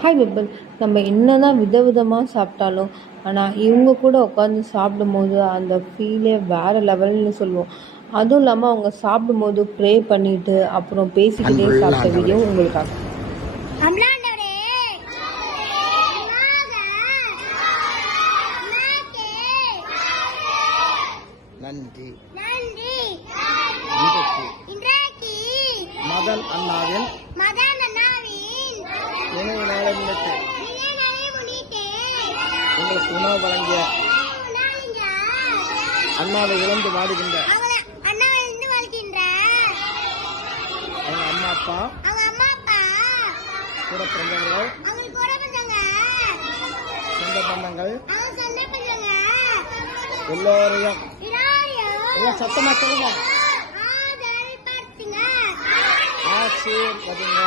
Hi people. நம்ம என்னதான் விதவிதமாக சாப்பிட்டாலும் ஆனால் இவங்க கூட உட்காந்து சாப்பிடும்போது அந்த ஃபீலே வேறு லெவல்னு சொல்லுவோம். அதுவும் இல்லாமல் அவங்க சாப்பிடும்போது ப்ரே பண்ணிட்டு அப்புறம் பேசிக்கிட்டே சாப்பிட்ட வீடியோ உங்களுக்காக. நன்றி மதன் அண்ணாவின் நினைவு நாளை முன்னிட்டு உங்களுக்கு உணவு வழங்கிய அண்ணாவை இழந்து வாடுகின்ற அவங்க அம்மா அப்பா கூட பிறந்தவர்கள் சொந்த பந்தங்கள் எல்லோரையும் எல்லாம் சத்தமா சொல்லுங்க. ஆசீர்வதிங்க.